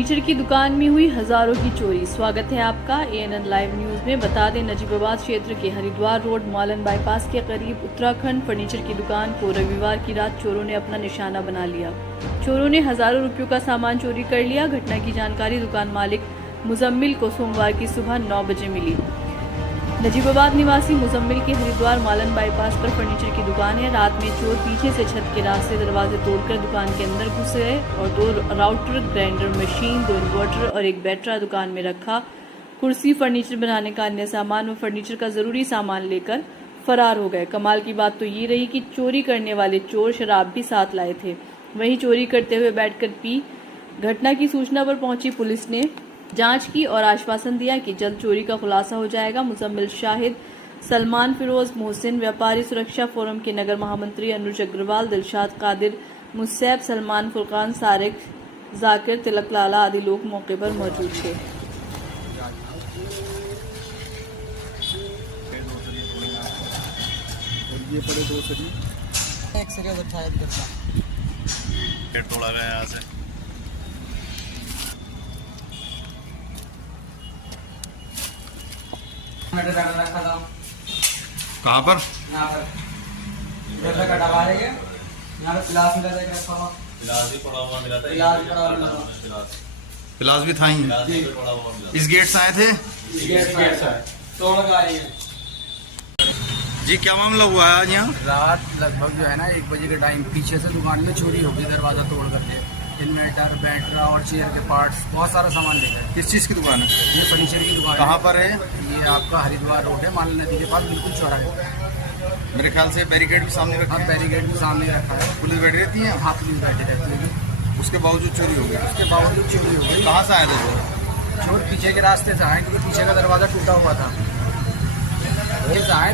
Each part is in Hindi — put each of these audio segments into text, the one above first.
फर्नीचर की दुकान में हुई हजारों की चोरी। स्वागत है आपका ANN लाइव न्यूज में। बता दें, नजीबाबाद क्षेत्र के हरिद्वार रोड मौलन बाईपास के करीब उत्तराखंड फर्नीचर की दुकान को रविवार की रात चोरों ने अपना निशाना बना लिया। चोरों ने हजारों रुपयों का सामान चोरी कर लिया। घटना की जानकारी दुकान मालिक मुजम्मिल को सोमवार की सुबह 9 बजे मिली। नजीबाबाद निवासी मुजम्मिल के हरिद्वार मौलन बाईपास पर फर्नीचर की दुकान है। रात में चोर पीछे से छत के रास्ते दरवाजे तोड़कर दुकान के अंदर घुस गए और 2 राउटर, ग्राइंडर मशीन, 2 इन्वर्टर और एक बैटरा दुकान में रखा। कुर्सी, फर्नीचर बनाने का अन्य सामान व फर्नीचर का जरूरी सामान लेकर फरार हो गए। कमाल की बात तो ये रही कि चोरी करने वाले चोर शराब भी साथ लाए थे, वहीं चोरी करते हुए बैठकर पी। घटना की सूचना पर पहुंची पुलिस ने जांच की और आश्वासन दिया कि जल्द चोरी का खुलासा हो जाएगा। मुजम्मिल, शाहिद, सलमान, फिरोज, मोहसिन, व्यापारी सुरक्षा फोरम के नगर महामंत्री अनुज अग्रवाल, दिलशाद कादिर, मुसैब, सलमान, फुरकान, सारिक, जाकिर, तिलक लाला आदि लोग मौके पर मौजूद थे। ये पड़े 2 सरिये, एक सरिया उठाया गेट तोड़ा गया यहाँ से। रखा था कहाँ पर? यहाँ पर का डब्बा है, यहाँ पे पिलास मिला था, रखा हुआ पिलास भी पड़ा हुआ मिला था। पिलास पड़ा हुआ मिला था। पिलास भी था ही। पिलास भी पड़ा हुआ मिला था। इस गेट से आए थे गेट से तोड़ के आई है जी। क्या मामला हुआ है आज यहाँ? रात लगभग जो है ना 1 बजे के टाइम पीछे से दुकान में चोरी हो गई, दरवाजा तोड़ करके। इन्वर्टर, बैटरा और चेयर के पार्ट्स, बहुत सारा सामान ले गए। किस चीज़ की दुकान है? ये फर्नीचर की दुकान कहाँ पर है? ये आपका हरिद्वार रोड है, माल नदी के पास, बिल्कुल चौराहे। मेरे ख्याल से बैरिकेड भी सामने रखा हाँ, है। बैरिकेड भी सामने रखा है। पुलिस बैठी रहती है, हाँ, पुलिस बैठी रहती है। उसके बावजूद चोरी हो गई। उसके बावजूद चोरी हो गई। कहाँ से आए थे चोर? चोर पीछे के रास्ते से आए, क्योंकि पीछे का दरवाजा टूटा हुआ था।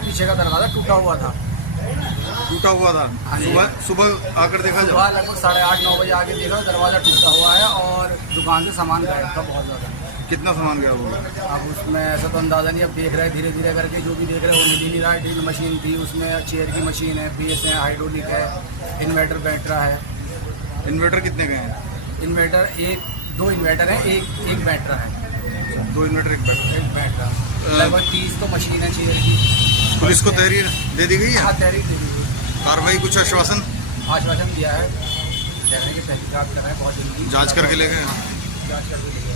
पीछे का दरवाजा टूटा हुआ था। टूटा हुआ था। हाँ जी। सुबह आकर देखा सुबह जाए। लगभग 8:30-9 बजे आके देखा दरवाजा टूटा हुआ है और दुकान से सामान गायब था बहुत ज़्यादा। कितना सामान गया होगा? अब उसमें ऐसा तो अंदाज़ा नहीं, अब देख रहे हैं धीरे धीरे करके, जो भी देख रहे हैं वो मिल नहीं रहा है। ड्रिल मशीन थी, उसमें चेयर की मशीन है, बेस है, हाइड्रोलिक है, इन्वर्टर, बैटरा है। इन्वर्टर कितने गए हैं? इन्वर्टर 2 इन्वर्टर है, एक बैटरा है। 2 इन्वर्टर, एक बैटरी। एक बैटरा लगभग 30 तो मशीन है चेयर की। पुलिस को तहरीर दे दी गई है? हाँ, तहरीर दे दी गई। कार्रवाई कुछ आश्वासन आश्वासन दिया है, कह रहे हैं कि तहकीकात कर रहे हैं, बहुत जल्दी जांच करके ले गए। जांच करके ले गए।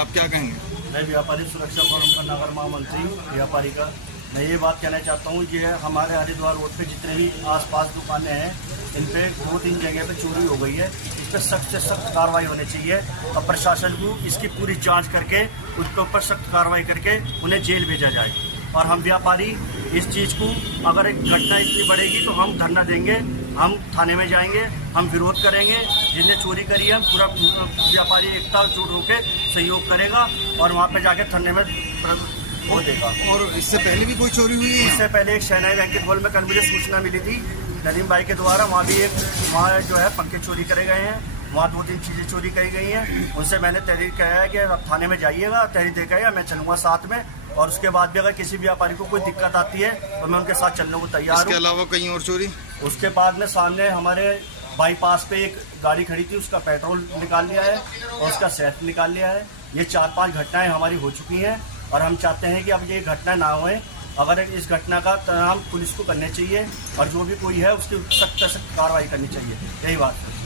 आप क्या कहेंगे? मैं व्यापारी सुरक्षा फोरम का नगर महामंत्री व्यापारी का मैं ये बात कहना चाहता हूँ कि हमारे हरिद्वार रोड पे जितने भी आसपास दुकानें हैं, इन पे 2-3 जगह पे चोरी हो गई है। इस पर सख्त से सख्त कार्रवाई होनी चाहिए और प्रशासन को इसकी पूरी जांच करके उसके ऊपर सख्त कार्रवाई करके उन्हें जेल भेजा जाए। और हम व्यापारी इस चीज़ को, अगर एक घटना इतनी बढ़ेगी तो हम धरना देंगे, हम थाने में जाएंगे, हम विरोध करेंगे। जिसने चोरी करी है, पूरा व्यापारी एकता जुट होकर सहयोग करेगा और वहाँ पे जाके थाने में हो देगा। और इससे पहले भी कोई चोरी हुई है? इससे पहले एक शहनाई बैंकेट हॉल में कल मुझे सूचना मिली थी नदीम भाई के द्वारा, वहाँ जो है पंखे चोरी करे गए हैं, वहाँ 2-3 चीज़ें चोरी करी गई हैं। उनसे मैंने तहरीर कहा है कि आप थाने में जाइएगा, तहरीर दे के मैं चलूँगा साथ में, और उसके बाद भी अगर किसी व्यापारी को कोई दिक्कत आती है तो मैं उनके साथ चलने को तैयार हूँ। इसके अलावा कहीं और चोरी? उसके बाद में सामने हमारे बाईपास पे एक गाड़ी खड़ी थी, उसका पेट्रोल निकाल लिया है और उसका सेफ निकाल लिया है। ये 4-5 घटनाएं हमारी हो चुकी हैं और हम चाहते हैं कि अब ये घटना ना होए। अगर इस घटना का तमाम पुलिस को करने चाहिए और जो भी कोई है उसकी सख्त से सख्त कार्रवाई करनी चाहिए। यही बात है।